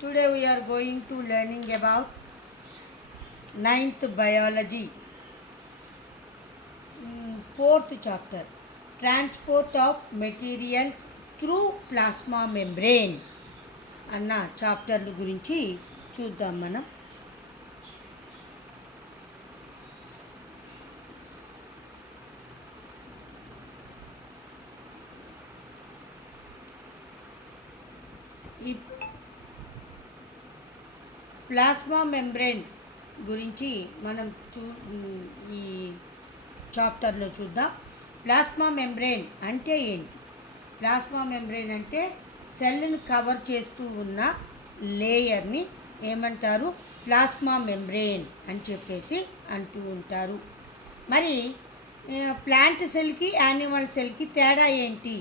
Today we are going to learning about ninth biology, fourth chapter, transport of materials through plasma membrane అన్న చాప్టర్ల గురించి చూద్దాం మనం. ఈ plasma membrane గురించి మనం ఈ చాప్టర్లో చూద్దాం. ప్లాస్మా మెంబ్రేన్ అంటే ఏంటి? ప్లాస్మా మెంబ్రేన్ అంటే సెల్ను కవర్ చేస్తూ ఉన్న లేయర్ని ఏమంటారు? ప్లాస్మా మెంబ్రేన్ అని చెప్పేసి అంటూ ఉంటారు. మరి ప్లాంట్ సెల్కి యానిమల్ సెల్కి తేడా ఏంటి?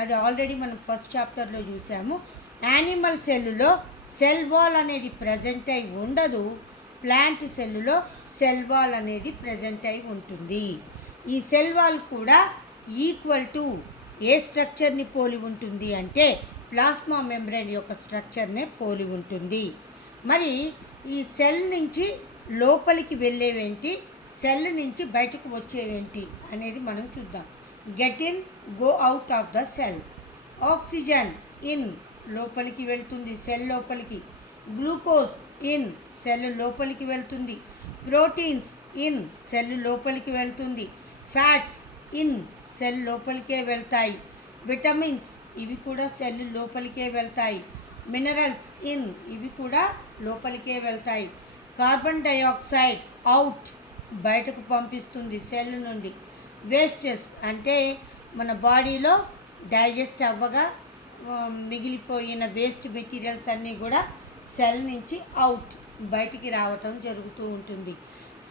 అది ఆల్రెడీ మనం ఫస్ట్ చాప్టర్లో చూసాము. యానిమల్ సెల్లులో సెల్ వాల్ అనేది ప్రజెంట్ అయి ఉండదు. ప్లాంట్ సెల్లులో సెల్ వాల్ అనేది ప్రజెంట్ అయి ఉంటుంది. ఈ సెల్ వాల్ కూడా ఈక్వల్ టు ఏ స్ట్రక్చర్ని పోలి ఉంటుంది అంటే ప్లాస్మా మెంబ్రేన్ యొక్క స్ట్రక్చర్నే పోలి ఉంటుంది. మరి ఈ సెల్ నుంచి లోపలికి వెళ్ళేవేంటి, సెల్ నుంచి బయటకు వచ్చేవేంటి అనేది మనం చూద్దాం. Get in, go out of the cell. Oxygen in, లోపలికి వెళ్తుంది సెల్ లోపలికి. గ్లూకోజ్ ఇన్, సెల్ లోపలికి వెళ్తుంది. ప్రోటీన్స్ ఇన్, సెల్ లోపలికి వెళ్తుంది. ఫ్యాట్స్ ఇన్, సెల్ లోపలికే వెళ్తాయి. విటమిన్స్, ఇవి కూడా సెల్ లోపలికే వెళ్తాయి. మినరల్స్ ఇన్, ఇవి కూడా లోపలికే వెళ్తాయి. కార్బన్ డైఆక్సైడ్ అవుట్, బయటకు పంపిస్తుంది సెల్ నుండి. వేస్టెస్ అంటే మన బాడీలో డైజెస్ట్ అవ్వగా మిగిలిపోయిన వేస్ట్ మెటీరియల్స్ అన్నీ కూడా సెల్ నుంచి అవుట్, బయటికి రావటం జరుగుతూ ఉంటుంది.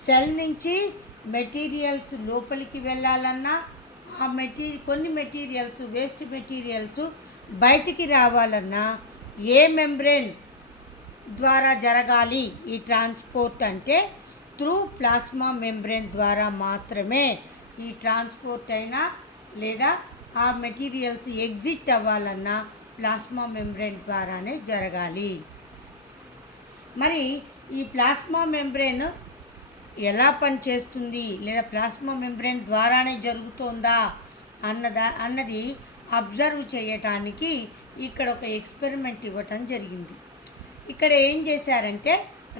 సెల్ నుంచి మెటీరియల్స్ లోపలికి వెళ్ళాలన్నా ఆ కొన్ని మెటీరియల్స్, వేస్ట్ మెటీరియల్స్ బయటికి రావాలన్నా ఏ మెంబ్రేన్ ద్వారా జరగాలి ఈ ట్రాన్స్పోర్ట్ అంటే త్రూ ప్లాస్మా మెంబ్రేన్ ద్వారా మాత్రమే ఈ ట్రాన్స్పోర్ట్ అయినా లేదా ఆ మెటీరియల్స్ ఎగ్జిట్ అవ్వాలన్నా ప్లాస్మా మెంబ్రేన్ ద్వారానే జరగాలి. మరి ఈ ప్లాస్మా మెంబ్రేన్ ఎలా పనిచేస్తుంది లేదా ప్లాస్మా మెంబ్రేన్ ద్వారానే జరుగుతుందా అన్నది అబ్జర్వ్ చేయటానికి ఇక్కడ ఒక ఎక్స్పెరిమెంట్ ఇవ్వటం జరిగింది. ఇక్కడ ఏం చేశారంటే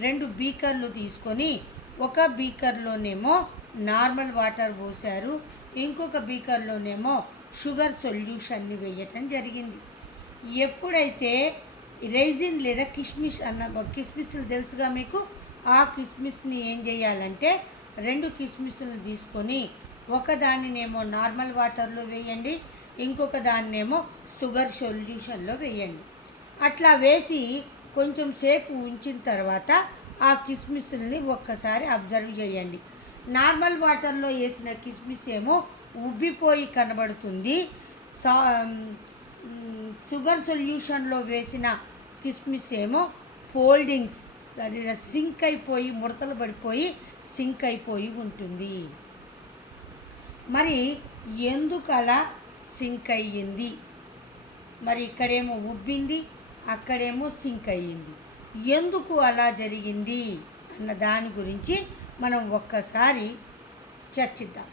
2 బీకర్లు తీసుకొని ఒక బీకర్లోనేమో నార్మల్ వాటర్ పోశారు, ఇంకొక బీకర్లోనేమో షుగర్ సొల్యూషన్ని వేయటం జరిగింది. ఎప్పుడైతే రైజిన్ లేదా కిస్మిస్ కిస్మిస్లు తెలుసుగా మీకు, ఆ కిస్మిస్ని ఏం చేయాలంటే 2 కిస్మిస్లు తీసుకొని ఒకదానినేమో నార్మల్ వాటర్లో వేయండి, ఇంకొక దాన్నేమో షుగర్ సొల్యూషన్లో వేయండి. అట్లా వేసి కొంచెం సేపు ఉంచిన తర్వాత ఆ కిస్మిస్ని ఒక్కసారి అబ్జర్వ్ చేయండి. నార్మల్ వాటర్లో వేసిన కిస్మిస్ ఏమో ఉబ్బిపోయి కనబడుతుంది. షుగర్ సొల్యూషన్లో వేసిన కిస్మిస్ ఏమో ఫోల్డింగ్స్, అది సింక్ అయిపోయి ముడతలు పడిపోయి సింక్ అయిపోయి ఉంటుంది. మరి ఎందుకు అలా సింక్ అయ్యింది? మరి ఇక్కడేమో ఉబ్బింది, అక్కడేమో సింక్ అయ్యింది. ఎందుకు అలా జరిగింది అన్న దాని గురించి మనం ఒక్కసారి చర్చిద్దాం.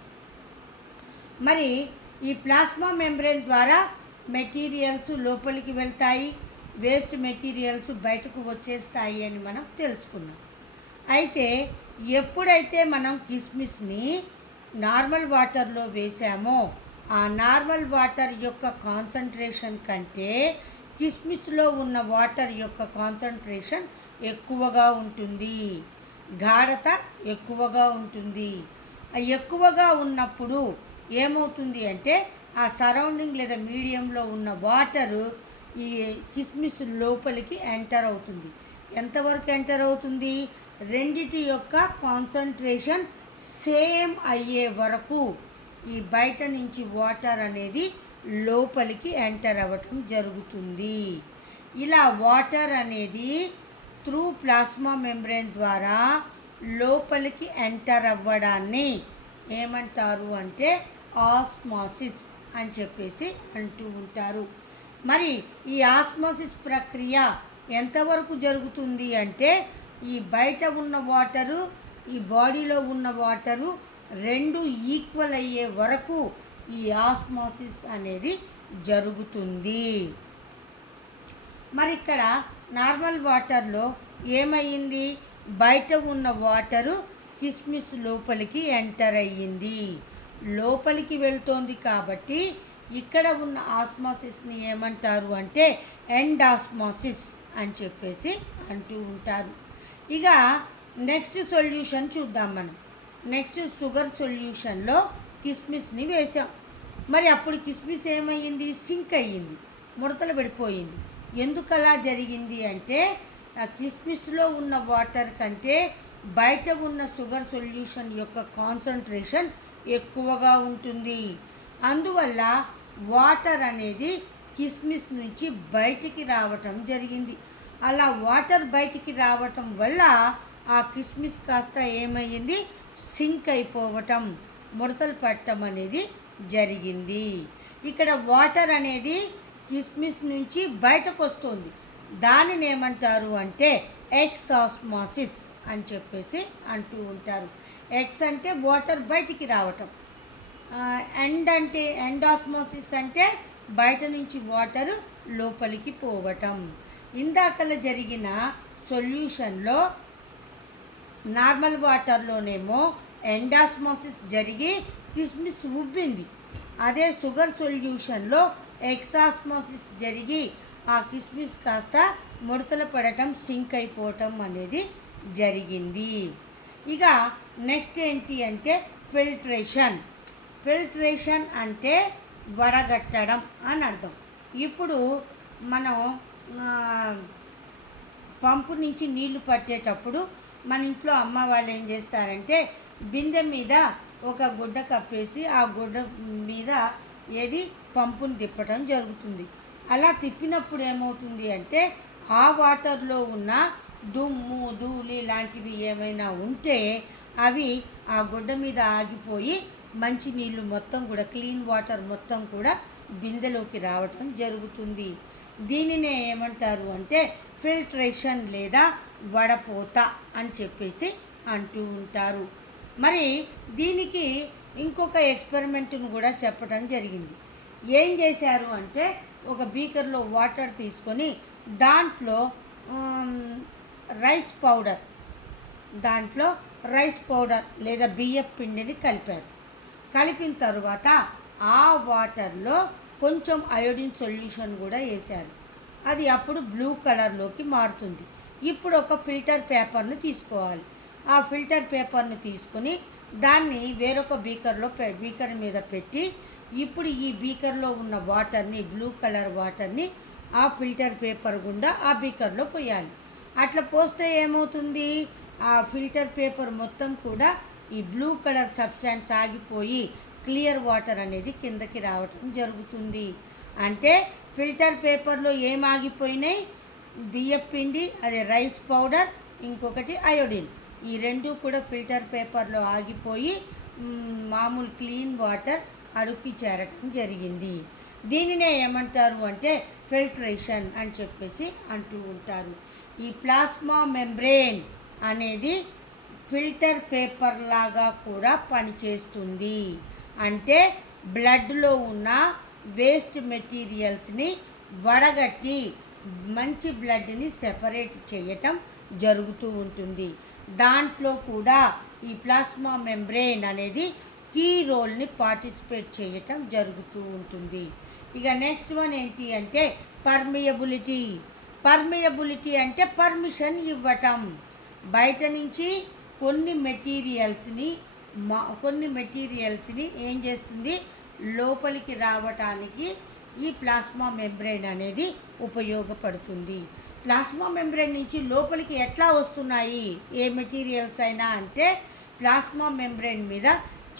మరి ఈ ప్లాస్మా మెంబ్రేన్ ద్వారా మెటీరియల్స్ లోపలికి వెళ్తాయి, వేస్ట్ మెటీరియల్స్ బయటకు వచ్చేస్తాయి అని మనం తెలుసుకున్నాం. అయితే ఎప్పుడైతే మనం కిస్మిస్ని నార్మల్ వాటర్లో వేసామో ఆ నార్మల్ వాటర్ యొక్క కాన్సన్ట్రేషన్ కంటే కిస్మిస్లో ఉన్న వాటర్ యొక్క కాన్సన్ట్రేషన్ ఎక్కువగా ఉంటుంది, గాఢత ఎక్కువగా ఉంటుంది. ఎక్కువగా ఉన్నప్పుడు ఏమవుతుంది అంటే ఆ సరౌండింగ్ లేదా మీడియంలో ఉన్న వాటరు ఈ కిస్మిస్ లోపలికి ఎంటర్ అవుతుంది. ఎంతవరకు ఎంటర్ అవుతుంది? రెండిటి యొక్క కాన్సన్ట్రేషన్ సేమ్ అయ్యే వరకు ఈ బయట నుంచి వాటర్ అనేది లోపలికి ఎంటర్ అవ్వటం జరుగుతుంది. ఇలా వాటర్ అనేది త్రూ ప్లాస్మా మెంబ్రేన్ ద్వారా లోపలికి ఎంటర్ అవ్వడాన్ని ఏమంటారు అంటే ఆస్మాసిస్ అని చెప్పేసి అంటూ ఉంటారు. మరి ఈ ఆస్మాసిస్ ప్రక్రియ ఎంతవరకు జరుగుతుంది అంటే ఈ బయట ఉన్న వాటరు ఈ బాడీలో ఉన్న వాటరు రెండు ఈక్వల్ అయ్యే వరకు ఈ ఆస్మోసిస్ అనేది జరుగుతుంది. మరి ఇక్కడ నార్మల్ వాటర్లో ఏమయ్యింది, బయట ఉన్న వాటరు కిస్మిస్ లోపలికి ఎంటర్ అయ్యింది, లోపలికి వెళ్తోంది. కాబట్టి ఇక్కడ ఉన్న ఆస్మోసిస్ని ఏమంటారు అంటే ఎండాస్మోసిస్ అని చెప్పేసి అంటూ ఉంటారు. ఇక నెక్స్ట్ సొల్యూషన్ చూద్దాం మనం. నెక్స్ట్ షుగర్ సొల్యూషన్లో కిస్మిస్ని వేసాం. మరి అప్పుడు కిస్మిస్ ఏమయ్యింది, సింక్ అయ్యింది, ముడతలు పడిపోయింది. ఎందుకు అలా జరిగింది అంటే ఆ కిస్మిస్లో ఉన్న వాటర్ కంటే బయట ఉన్న షుగర్ సొల్యూషన్ యొక్క కాన్సన్ట్రేషన్ ఎక్కువగా ఉంటుంది. అందువల్ల వాటర్ అనేది కిస్మిస్ నుంచి బయటికి రావటం జరిగింది. అలా వాటర్ బయటికి రావటం వల్ల ఆ కిస్మిస్ కాస్త ఏమయ్యింది, సింక్ అయిపోవటం, ముడతలు పట్టడం అనేది జరిగింది. ఇక్కడ వాటర్ అనేది కిస్మిస్ నుంచి బయటకు వస్తుంది. దానిని ఏమంటారు అంటే ఎక్సాస్మోసిస్ అని చెప్పేసి అంటూ ఉంటారు. ఎక్స్ అంటే వాటర్ బయటికి రావటం, అంటే ఎండాస్మోసిస్ అంటే బయట నుంచి వాటర్ లోపలికి పోవటం. ఇందాకలా జరిగిన సొల్యూషన్లో నార్మల్ వాటర్లోనేమో ఎండాస్మోసిస్ జరిగి కిస్మిస్ ఉబ్బింది. అదే షుగర్ సొల్యూషన్లో ఎక్సాస్మోసిస్ జరిగి ఆ కిస్మిస్ కాస్త ముడతలు పడటం, సింక్ అయిపోవటం అనేది జరిగింది. ఇక నెక్స్ట్ ఏంటి అంటే ఫిల్ట్రేషన్. ఫిల్ట్రేషన్ అంటే వడగట్టడం అని అర్థం. ఇప్పుడు మనం పంపు నుంచి నీళ్లు పట్టేటప్పుడు మన ఇంట్లో అమ్మ వాళ్ళు ఏం చేస్తారంటే బిందె మీద ఒక గుడ్డ కప్పేసి ఆ గుడ్డ మీద ఏది పంపుని తిప్పటం జరుగుతుంది. అలా తిప్పినప్పుడు ఏమవుతుంది అంటే ఆ వాటర్లో ఉన్న దుమ్ము, ధూళి లాంటివి ఏమైనా ఉంటే అవి ఆ గుడ్డ మీద ఆగిపోయి మంచి నీళ్ళు మొత్తం కూడా, క్లీన్ వాటర్ మొత్తం కూడా బిందెలోకి రావటం జరుగుతుంది. దీనినే ఏమంటారు అంటే ఫిల్ట్రేషన్ లేదా వడపోత అని చెప్పేసి అంటూ ఉంటారు. మరి దీనికి ఇంకొక ఎక్స్పెరిమెంట్ను కూడా చెప్పడం జరిగింది. ఏం చేశారు అంటే ఒక బీకర్లో వాటర్ తీసుకొని దాంట్లో రైస్ పౌడర్ లేదా బియ్యపు పిండిని కలిపారు. కలిపిన తర్వాత ఆ వాటర్లో కొంచెం అయోడిన్ సొల్యూషన్ కూడా వేశారు. అది అప్పుడు బ్లూ కలర్లోకి మారుతుంది. ఇప్పుడు ఒక ఫిల్టర్ పేపర్ని తీసుకోవాలి. ఆ ఫిల్టర్ పేపర్ని తీసుకొని దాన్ని వేరొక బీకర్ మీద పెట్టి ఇప్పుడు ఈ బీకర్లో ఉన్న వాటర్ని, బ్లూ కలర్ వాటర్ని ఆ ఫిల్టర్ పేపర్ గుండా ఆ బీకర్లో పోయాలి. అట్లా పోస్తే ఏమవుతుంది, ఆ ఫిల్టర్ పేపర్ మొత్తం కూడా ఈ బ్లూ కలర్ సబ్స్టాన్స్ ఆగిపోయి క్లియర్ వాటర్ అనేది కిందకి రావటం జరుగుతుంది. అంటే ఫిల్టర్ పేపర్లో ఏం ఆగిపోయినాయి, బియ్యం పిండి, అదే రైస్ పౌడర్, ఇంకొకటి అయోడిన్, ఈ రెండు కూడా ఫిల్టర్ పేపర్లో ఆగిపోయి మామూలు క్లీన్ వాటర్ అడుక్కి చేరటం జరిగింది. దీనినే ఏమంటారు అంటే ఫిల్ట్రేషన్ అని చెప్పేసి అంటూ ఉంటారు. ఈ ప్లాస్మా మెంబ్రేన్ అనేది ఫిల్టర్ పేపర్ లాగా కూడా పనిచేస్తుంది. అంటే బ్లడ్లో ఉన్న వేస్ట్ మెటీరియల్స్ని వడగట్టి మంచి బ్లడ్ని సెపరేట్ చేయటం జరుగుతూ ఉంటుంది. దాంట్లో కూడా ఈ ప్లాస్మా మెంబ్రేన్ అనేది కీ రోల్ని పార్టిసిపేట్ చేయటం జరుగుతూ ఉంటుంది. ఇక నెక్స్ట్ వన్ ఏంటి అంటే పర్మియబిలిటీ అంటే పర్మిషన్ ఇవ్వటం. బయట నుంచి కొన్ని మెటీరియల్స్ని ఏం చేస్తుంది, లోపలికి రావటానికి ఈ ప్లాస్మా మెంబ్రేన్ అనేది ఉపయోగపడుతుంది. ప్లాస్మా మెంబ్రేన్ నుంచి లోపలికి ఎట్లా వస్తున్నాయి ఏ మెటీరియల్స్ అయినా అంటే ప్లాస్మా మెంబ్రేన్ మీద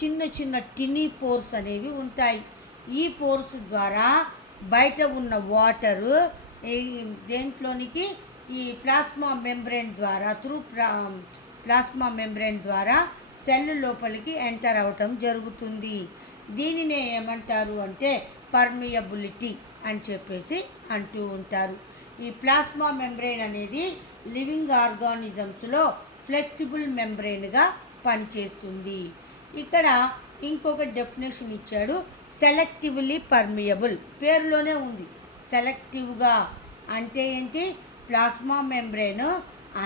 చిన్న చిన్న టినీ పోర్స్ అనేవి ఉంటాయి. ఈ పోర్స్ ద్వారా బయట ఉన్న వాటరు దేంట్లోనికి ఈ ప్లాస్మా మెంబ్రేన్ ద్వారా ప్లాస్మా మెంబ్రేన్ ద్వారా సెల్ లోపలికి ఎంటర్ అవటం జరుగుతుంది. దీనినే ఏమంటారు అంటే పర్మియబిలిటీ అని చెప్పేసి అంటూ ఉంటారు. ఈ ప్లాస్మా మెంబ్రెయిన్ అనేది లివింగ్ ఆర్గానిజమ్స్లో ఫ్లెక్సిబుల్ మెంబ్రెయిన్గా పనిచేస్తుంది. ఇక్కడ ఇంకొక డెఫినేషన్ ఇచ్చాడు, సెలెక్టివ్లీ పర్మియబుల్. పేరులోనే ఉంది సెలెక్టివ్గా. అంటే ఏంటి? ప్లాస్మా మెంబ్రెయిన్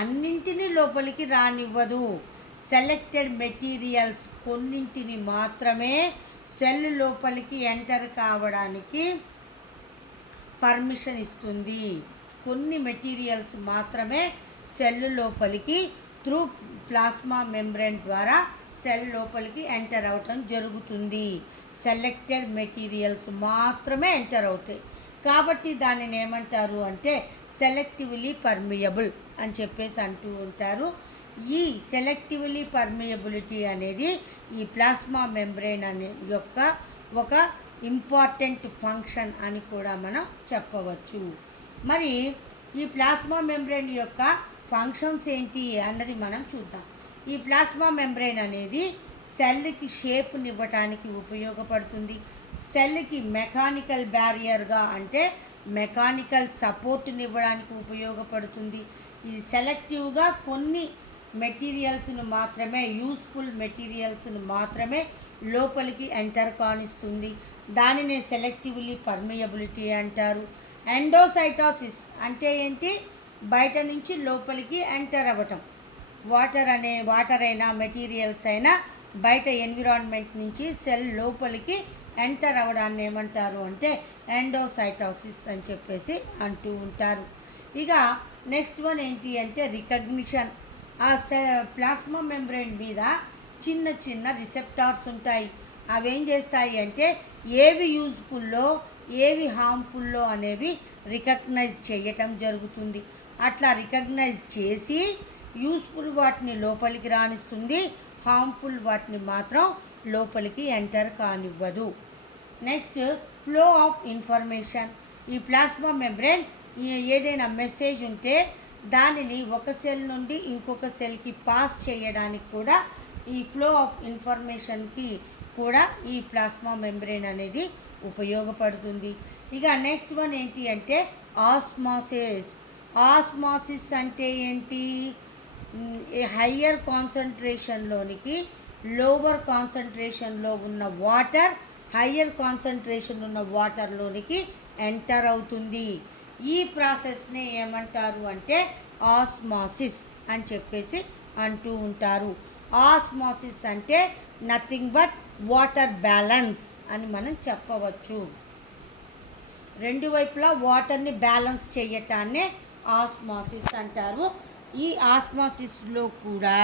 అన్నింటినీ లోపలికి రానివ్వదు. సెలెక్టెడ్ మెటీరియల్స్ కొన్నింటిని మాత్రమే సెల్ లోపలికి ఎంటర్ కావడానికి పర్మిషన్ ఇస్తుంది. కొన్ని మెటీరియల్స్ మాత్రమే సెల్ లోపలికి త్రూ ప్లాస్మా మెంబ్రెయిన్ ద్వారా సెల్ లోపలికి ఎంటర్ అవటం జరుగుతుంది. సెలెక్టెడ్ మెటీరియల్స్ మాత్రమే ఎంటర్ అవుతాయి. కాబట్టి దానిని ఏమంటారు అంటే సెలెక్టివ్లీ పర్మియబుల్ అని చెప్పేసి అంటూ ఉంటారు. ఈ సెలెక్టివ్లీ పర్మియబిలిటీ అనేది ఈ ప్లాస్మా మెంబ్రెయిన్ అనే యొక్క ఒక ఇంపార్టెంట్ ఫంక్షన్ అని కూడా మనం చెప్పవచ్చు. మరి ఈ ప్లాస్మా మెంబ్రెయిన్ యొక్క ఫంక్షన్స్ ఏంటి అన్నది మనం చూద్దాం. ఈ ప్లాస్మా మెంబ్రెయిన్ అనేది సెల్కి షేప్నివ్వటానికి ఉపయోగపడుతుంది. సెల్కి మెకానికల్ బ్యారియర్గా అంటే మెకానికల్ సపోర్ట్నివ్వడానికి ఉపయోగపడుతుంది. ఇది సెలెక్టివ్గా కొన్ని మెటీరియల్స్ను మాత్రమే, యూస్ఫుల్ మెటీరియల్స్ను మాత్రమే లోపలికి ఎంటర్ కానిస్తుంది. దానినే సెలెక్టివ్లీ పర్మియబిలిటీ అంటారు. ఎండోసైటోసిస్ అంటే ఏంటి? బయట నుంచి లోపలికి ఎంటర్ అవ్వటం. వాటర్ అయినా మెటీరియల్స్ అయినా బయట ఎన్విరాన్మెంట్ నుంచి సెల్ లోపలికి ఎంటర్ అవ్వడాన్ని ఏమంటారు అంటే ఎండోసైటోసిస్ అని చెప్పేసి అంటూ ఉంటారు. ఇక నెక్స్ట్ వన్ ఏంటి అంటే రికగ్నిషన్. ఆ ప్లాస్మా మెంబ్రెయిన్ మీద చిన్న చిన్న రిసెప్టార్స్ ఉంటాయి. అవి ఏం చేస్తాయి అంటే ఏవి యూజ్ఫుల్లో ఏవి హార్మ్ఫుల్లో అనేవి రికగ్నైజ్ చేయటం జరుగుతుంది. అట్లా రికగ్నైజ్ చేసి యూస్ఫుల్ వాటిని లోపలికి రాణిస్తుంది, హార్మ్ఫుల్ వాటిని మాత్రం లోపలికి ఎంటర్ కానివ్వదు. Next flow of information. ఈ ప్లాస్మా మెంబ్రెయిన్ ఏదైనా మెసేజ్ ఉంటే దానిని ఒక సెల్ నుండి ఇంకొక సెల్కి పాస్ చేయడానికి కూడా ఈ ఫ్లో ఆఫ్ ఇన్ఫర్మేషన్కి కూడా ఈ ప్లాస్మా మెంబ్రెయిన్ అనేది ఉపయోగపడుతుంది. ఇక నెక్స్ట్ వన్ ఏంటి అంటే ఆస్మాసిస్. ఆస్మాసిస్ అంటే ఏంటి? హయ్యర్ కాన్సన్ట్రేషన్లోనికి లోవర్ కాన్సన్ట్రేషన్లో ఉన్న వాటర్ హయ్యర్ కాన్సన్ట్రేషన్ ఉన్న వాటర్లోనికి ఎంటర్ అవుతుంది. ఈ ప్రాసెస్ని ఏమంటారు అంటే ఆస్మాసిస్ అని చెప్పేసి అంటూ ఉంటారు. ఆస్మాసిస్ అంటే నథింగ్ బట్ వాటర్ బ్యాలెన్స్ అని మనం చెప్పవచ్చు. రెండు వైపులా వాటర్ని బ్యాలెన్స్ చేయటాన్నే ఆస్మాసిస్ అంటారు. ఈ ఆస్మాసిస్లో కూడా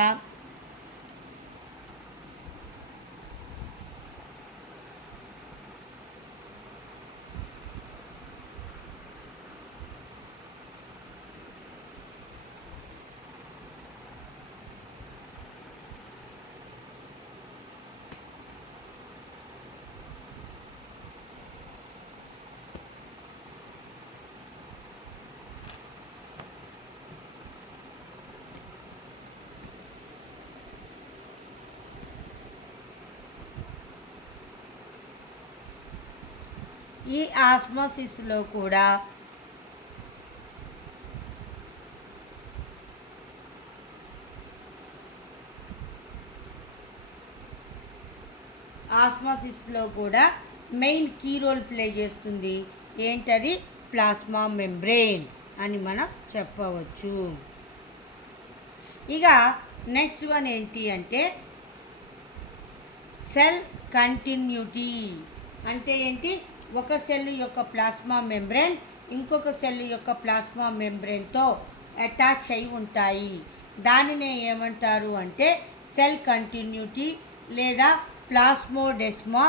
ఈ ఆస్మాసిస్లో కూడా మెయిన్ కీ రోల్ ప్లే చేస్తుంది. ఏంటది? ప్లాస్మా మెంబ్రెయిన్ అని మనం చెప్పవచ్చు. ఇక నెక్స్ట్ వన్ ఏంటి అంటే సెల్ కంటిన్యూటీ. అంటే ఏంటి? ఒక సెల్ యొక్క ప్లాస్మా మెంబ్రెయిన్ ఇంకొక సెల్ యొక్క ప్లాస్మా మెంబ్రెయిన్తో అటాచ్ అయి ఉంటాయి. దానినే ఏమంటారు అంటే సెల్ కంటిన్యూటీ లేదా ప్లాస్మోడెస్మా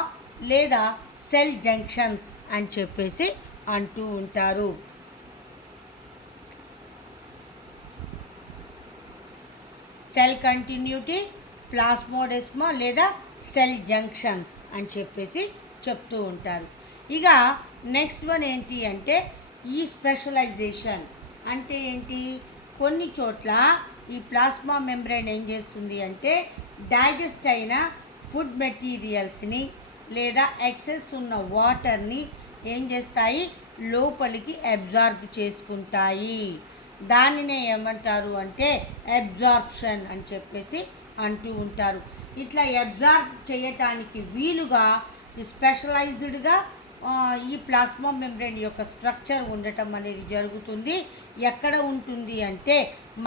లేదా సెల్ జంక్షన్స్ అని చెప్పేసి అంటూ ఉంటారు. సెల్ కంటిన్యూటీ, ప్లాస్మోడెస్మా లేదా సెల్ జంక్షన్స్ అని చెప్పేసి చెప్తూ ఉంటారు. ఇక నెక్స్ట్ వన్ ఏంటి అంటే ఈ స్పెషలైజేషన్. అంటే ఏంటి? కొన్ని చోట్ల ఈ ప్లాస్మా మెంబ్రెయిన్ ఏం చేస్తుంది అంటే డైజెస్ట్ అయిన ఫుడ్ మెటీరియల్స్ని లేదా ఎక్సెస్ ఉన్న వాటర్ని ఏం చేస్తాయి? లోపలికి అబ్జార్బ్ చేసుకుంటాయి. దానినే ఏమంటారు అంటే అబ్జార్ప్షన్ అని చెప్పేసి అంటూ ఉంటారు. ఇట్లా అబ్జార్బ్ చేయటానికి వీలుగా స్పెషలైజ్డ్గా ఈ ప్లాస్మా మెంబ్రేన్ యొక్క స్ట్రక్చర్ ఉండటం అనేది జరుగుతుంది. ఎక్కడ ఉంటుంది అంటే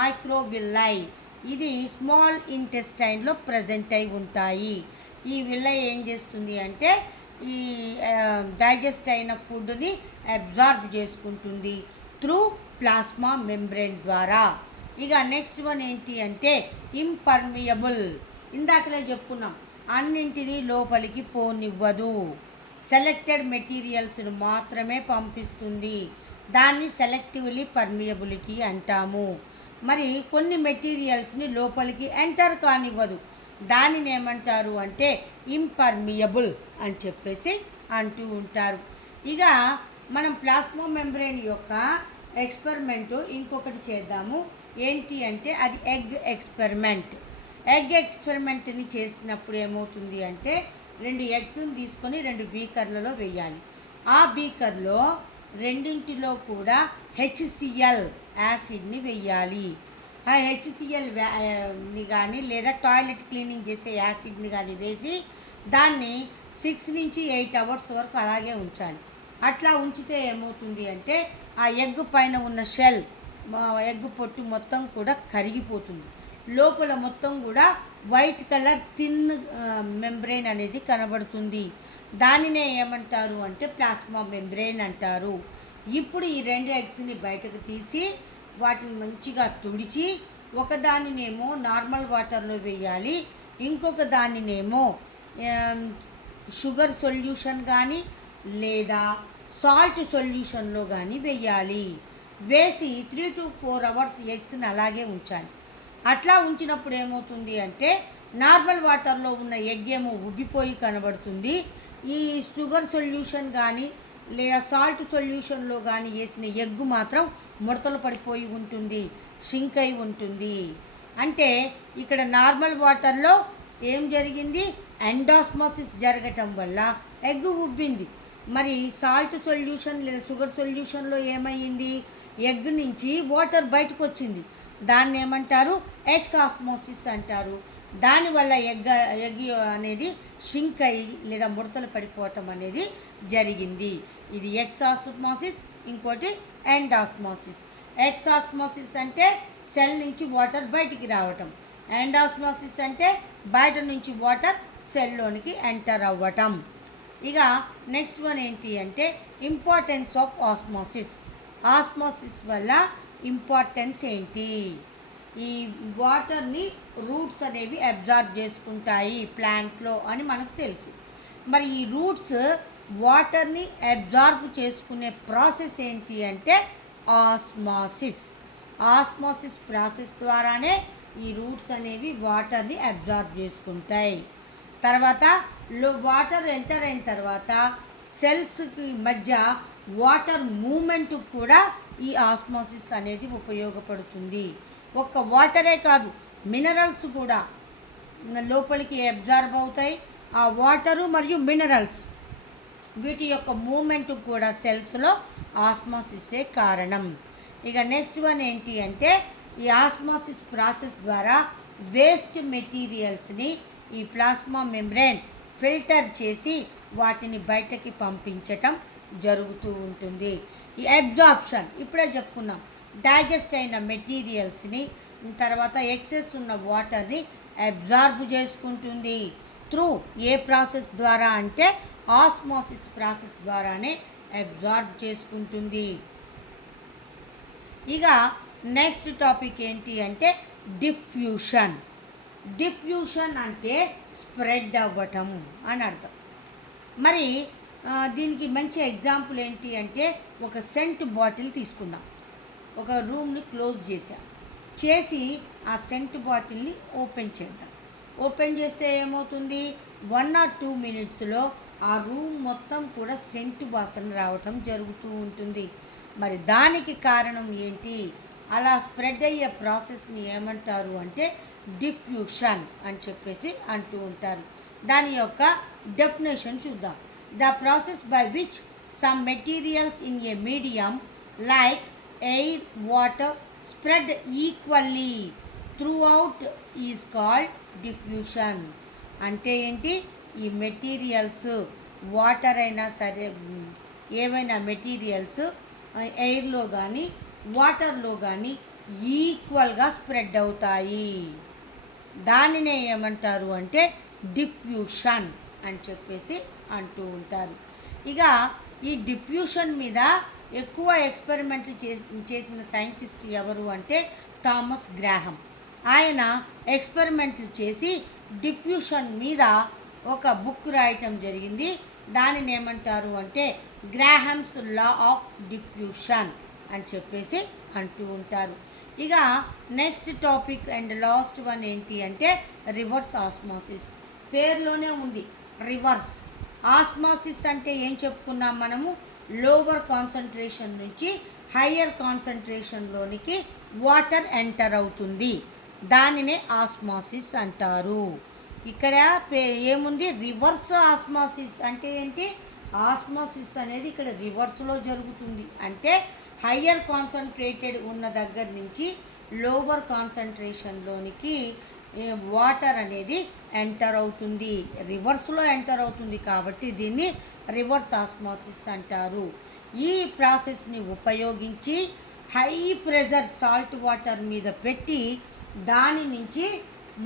మైక్రోవిల్లై, ఇది స్మాల్ ఇంటెస్టైన్లో ప్రజెంట్ అయి ఉంటాయి. ఈ విల్లై ఏం చేస్తుంది అంటే ఈ డైజెస్ట్ అయిన ఫుడ్ని అబ్జార్బ్ చేసుకుంటుంది త్రూ ప్లాస్మా మెంబ్రేన్ ద్వారా. ఇక నెక్స్ట్ వన్ ఏంటి అంటే ఇంపర్మియబుల్. ఇందాకనే చెప్పుకున్నాం, అన్నింటినీ లోపలికి పోనివ్వదు, సెలెక్టెడ్ మెటీరియల్స్ను మాత్రమే పంపిస్తుంది. దాన్ని సెలెక్టివ్లీ పర్మియబిలిటీ అంటాము. మరి కొన్ని మెటీరియల్స్ని లోపలికి ఎంటర్ కానివ్వదు, దానిని ఏమంటారు అంటే ఇంపర్మియబుల్ అని చెప్పేసి అంటూ ఉంటారు. ఇక మనం ప్లాస్మా మెంబ్రేన్ యొక్క ఎక్స్పెరిమెంటు ఇంకొకటి చేద్దాము. ఏంటి అంటే అది ఎగ్ ఎక్స్పెరిమెంట్. ఎగ్ ఎక్స్పెరిమెంట్ని చేసినప్పుడు ఏమవుతుంది అంటే 2 ఎగ్స్ని తీసుకొని 2 బీకర్లలో వేయాలి. ఆ బీకర్లో రెండింటిలో కూడా HCl యాసిడ్ని వేయాలి. ఆ HClని కానీ లేదా టాయిలెట్ క్లీనింగ్ చేసే యాసిడ్ని కానీ వేసి దాన్ని 6 నుంచి 8 అవర్స్ వరకు అలాగే ఉంచాలి. అట్లా ఉంచితే ఏమవుతుంది అంటే ఆ ఎగ్ పైన ఉన్న షెల్, ఎగ్ పొట్టు మొత్తం కూడా కరిగిపోతుంది. లోపల మొత్తం కూడా వైట్ కలర్ థిన్ మెంబ్రెయిన్ అనేది కనబడుతుంది. దానినే ఏమంటారు అంటే ప్లాస్మా మెంబ్రెయిన్ అంటారు. ఇప్పుడు ఈ 2 ఎగ్స్ని బయటకు తీసి వాటిని మంచిగా తుడిచి ఒకదానినేమో నార్మల్ వాటర్లో వేయాలి, ఇంకొక దానినేమో షుగర్ సొల్యూషన్ కానీ లేదా సాల్ట్ సొల్యూషన్లో కానీ వేయాలి. వేసి 3 to 4 అవర్స్ ఎగ్స్ని అలాగే ఉంచాలి. అట్లా ఉంచినప్పుడు ఏమవుతుంది అంటే నార్మల్ వాటర్లో ఉన్న ఎగ్ ఏమో ఉబ్బిపోయి కనబడుతుంది. ఈ షుగర్ సొల్యూషన్ కానీ లేదా సాల్ట్ సొల్యూషన్లో కానీ వేసిన ఎగ్ మాత్రం ముడతలు పడిపోయి ఉంటుంది, షింక్ అయి ఉంటుంది. అంటే ఇక్కడ నార్మల్ వాటర్లో ఏం జరిగింది, ఎండాస్మోసిస్ జరగటం వల్ల ఎగ్ ఉబ్బింది. మరి సాల్ట్ సొల్యూషన్ లేదా షుగర్ సొల్యూషన్లో ఏమయ్యింది, ఎగ్ నుంచి వాటర్ బయటకు వచ్చింది. దాన్ని ఏమంటారు ఎక్సాస్మోసిస్ అంటారు. దానివల్ల ఎగ్ అనేది షింక్ అయ్యి లేదా ముడతలు పడిపోవటం అనేది జరిగింది. ఇది ఎక్సాస్మోసిస్, ఇంకోటి ఎండాస్మోసిస్. ఎక్సాస్మోసిస్ అంటే సెల్ నుంచి వాటర్ బయటికి రావటం, ఎండాస్మోసిస్ అంటే బయట నుంచి వాటర్ సెల్లోనికి ఎంటర్ అవ్వటం. ఇక నెక్స్ట్ వన్ ఏంటి అంటే ఇంపార్టెన్స్ ఆఫ్ ఆస్మోసిస్. ఆస్మోసిస్ వల్ల ఇంపార్టెన్స్ ఏంటి, ఈ వాటర్ని రూట్స్ అనేవి అబ్జార్బ్ చేసుకుంటాయి ప్లాంట్లో అని మనకు తెలుసు. మరి ఈ రూట్స్ వాటర్ని అబ్జార్బ్ చేసుకునే ప్రాసెస్ ఏంటి అంటే ఆస్మోసిస్. ఆస్మోసిస్ ప్రాసెస్ ద్వారానే ఈ రూట్స్ అనేవి వాటర్ని అబ్జార్బ్ చేసుకుంటాయి. తర్వాత వాటర్ ఎంటర్ అయిన తర్వాత సెల్స్కి మధ్య వాటర్ మూమెంట్కి కూడా ఈ ఆస్మోసిస్ అనేది ఉపయోగపడుతుంది. ఒక్క వాటరే కాదు, మినరల్స్ కూడా లోపలికి అబ్జార్బ్ అవుతాయి. ఆ వాటరు మరియు మినరల్స్ వీటి యొక్క మూమెంట్కి కూడా సెల్స్లో ఆస్మోసిసే కారణం. ఇక నెక్స్ట్ వన్ ఏంటి అంటే ఈ ఆస్మోసిస్ ప్రాసెస్ ద్వారా వేస్ట్ మెటీరియల్స్ని ఈ ప్లాస్మా మెంబ్రేన్ ఫిల్టర్ చేసి వాటిని బయటకి పంపించటం జరుగుతూ ఉంటుంది. ఈ అబ్జార్ప్షన్ ఇప్పుడే చెప్పుకున్నాం, డైజెస్ట్ అయిన మెటీరియల్స్ని తర్వాత ఎక్సెస్ ఉన్న వాటర్ని అబ్జార్బ్ చేసుకుంటుంది. త్రూ ఏ ప్రాసెస్ ద్వారా అంటే ఆస్మోసిస్ ప్రాసెస్ ద్వారానే అబ్జార్బ్ చేసుకుంటుంది. ఇక నెక్స్ట్ టాపిక్ ఏంటి అంటే డిఫ్యూషన్. డిఫ్యూషన్ అంటే స్ప్రెడ్ అవ్వటం అని అర్థం. మరి దీనికి మంచి ఎగ్జాంపుల్ ఏంటి అంటే ఒక సెంట్ బాటిల్ తీసుకుందాం. ఒక రూమ్ని క్లోజ్ చేసి ఆ సెంట్ బాటిల్ని ఓపెన్ చేద్దాం. ఓపెన్ చేస్తే ఏమవుతుంది, 1 or 2 మినిట్స్లో ఆ రూమ్ మొత్తం కూడా సెంట్ వాసన రావటం జరుగుతూ ఉంటుంది. మరి దానికి కారణం ఏంటి, అలా స్ప్రెడ్ అయ్యే ప్రాసెస్ని ఏమంటారు అంటే డిఫ్యూషన్ అని చెప్పేసి అంటూ ఉంటారు. దాని యొక్క డెఫినేషన్ చూద్దాం. The process by which some materials in a medium like air, water spread equally throughout is called diffusion. అంటే ఏంటి, ఈ మెటీరియల్స్ వాటర్ అయినా సరే ఏవైనా మెటీరియల్స్ ఎయిర్లో కానీ వాటర్లో కానీ ఈక్వల్గా స్ప్రెడ్ అవుతాయి. దానినే ఏమంటారు అంటే డిఫ్యూషన్ అని చెప్పేసి అంటూ ఉంటారు. ఇక ఈ డిఫ్యూషన్ మీద ఎక్కువ ఎక్స్పెరిమెంట్లు చేసిన సైంటిస్ట్ ఎవరు అంటే థామస్ గ్రాహం. ఆయన ఎక్స్పెరిమెంట్లు చేసి డిఫ్యూషన్ మీద ఒక బుక్ రాయటం జరిగింది. దానిని ఏమంటారు అంటే గ్రాహమ్స్ లా ఆఫ్ డిఫ్యూషన్ అని చెప్పేసి అంటూ ఉంటారు. ఇక next topic and last one ఏంటి అంటే రివర్స్ ఆస్మాసిస్. పేరులోనే ఉంది రివర్స్. ఆస్మాసిస్ అంటే ఏం చెప్పుకున్నాం మనము, లోవర్ కాన్సన్ట్రేషన్ నుంచి హయ్యర్ కాన్సన్ట్రేషన్లోనికి వాటర్ ఎంటర్ అవుతుంది, దానినే ఆస్మాసిస్ అంటారు. ఇక్కడ ఏముంది, రివర్స్ ఆస్మాసిస్ అంటే ఏంటి, ఆస్మాసిస్ అనేది ఇక్కడ రివర్స్లో జరుగుతుంది. అంటే హయ్యర్ కాన్సన్ట్రేటెడ్ ఉన్న దగ్గర నుంచి లోవర్ కాన్సన్ట్రేషన్లోనికి వాటర్ అనేది ఎంటర్ అవుతుంది, రివర్స్లో ఎంటర్ అవుతుంది. కాబట్టి దీన్ని రివర్స్ ఆస్మాసిస్ అంటారు. ఈ ప్రాసెస్ని ఉపయోగించి హై ప్రెషర్ సాల్ట్ వాటర్ మీద పెట్టి దాని నుంచి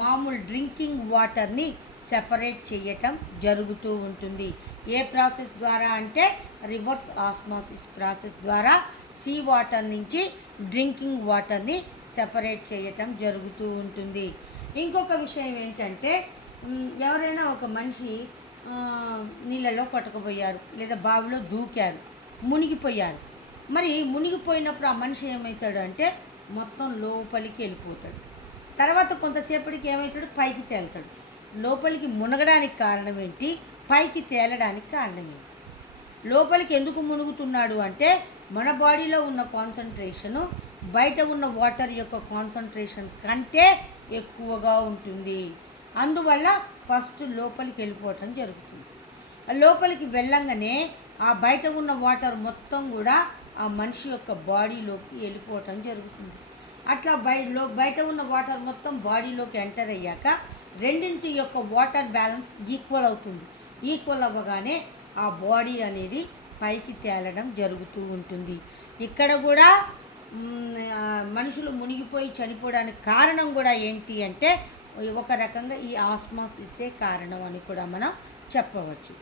మామూలు డ్రింకింగ్ వాటర్ని సెపరేట్ చేయటం జరుగుతూ ఉంటుంది. ఏ ప్రాసెస్ ద్వారా అంటే రివర్స్ ఆస్మాసిస్ ప్రాసెస్ ద్వారా సీ వాటర్ నుంచి డ్రింకింగ్ వాటర్ని సెపరేట్ చేయటం జరుగుతూ ఉంటుంది. ఇంకొక విషయం ఏంటంటే ఎవరైనా ఒక మనిషి నీళ్ళలో కొట్టకపోయారు లేదా బావిలో దూకారు, మునిగిపోయారు. మరి మునిగిపోయినప్పుడు ఆ మనిషి ఏమవుతాడు అంటే మొత్తం లోపలికి వెళ్ళిపోతాడు. తర్వాత కొంతసేపటికి ఏమవుతాడు, పైకి తేలుతాడు. లోపలికి మునగడానికి కారణం ఏంటి, పైకి తేలడానికి కారణం ఏంటి? లోపలికి ఎందుకు మునుగుతున్నాడు అంటే మన బాడీలో ఉన్న కాన్సన్ట్రేషను బయట ఉన్న వాటర్ యొక్క కాన్సన్ట్రేషన్ కంటే ఎక్కువగా ఉంటుంది. అందువల్ల ఫస్ట్ లోపలికి వెళ్ళిపోవటం జరుగుతుంది. లోపలికి వెళ్ళంగానే ఆ బయట ఉన్న వాటర్ మొత్తం కూడా ఆ మనిషి యొక్క బాడీలోకి వెళ్ళిపోవటం జరుగుతుంది. అట్లా బయట ఉన్న వాటర్ మొత్తం బాడీలోకి ఎంటర్ అయ్యాక రెండింటి యొక్క వాటర్ బ్యాలెన్స్ ఈక్వల్ అవుతుంది. ఈక్వల్ అవ్వగానే ఆ బాడీ అనేది పైకి తేలడం జరుగుతూ ఉంటుంది. ఇక్కడ కూడా మనుషులు మునిగిపోయి చనిపోవడానికి కారణం కూడా ఏంటి అంటే ఒక రకంగా ఈ ఆస్మాసిసే కారణం అని కూడా మనం చెప్పవచ్చు.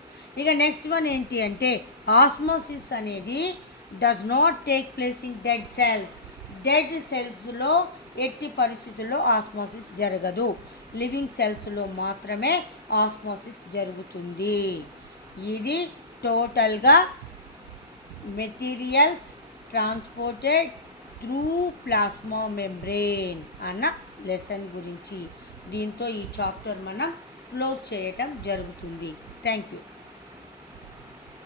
ఇక నెక్స్ట్ వన్ ఏంటి అంటే ఆస్మాసిస్ అనేది does not take place in dead cells. Dead సెల్స్లో ఎట్టి పరిస్థితుల్లో ఆస్మాసిస్ జరగదు, లివింగ్ సెల్స్లో మాత్రమే ఆస్మాసిస్ జరుగుతుంది. ఇది టోటల్గా materials transported through plasma membrane అన్న లెసన్ గురించి. దీంతో ఈ చాప్టర్ మనం క్లోజ్ చేయటం జరుగుతుంది. Thank you.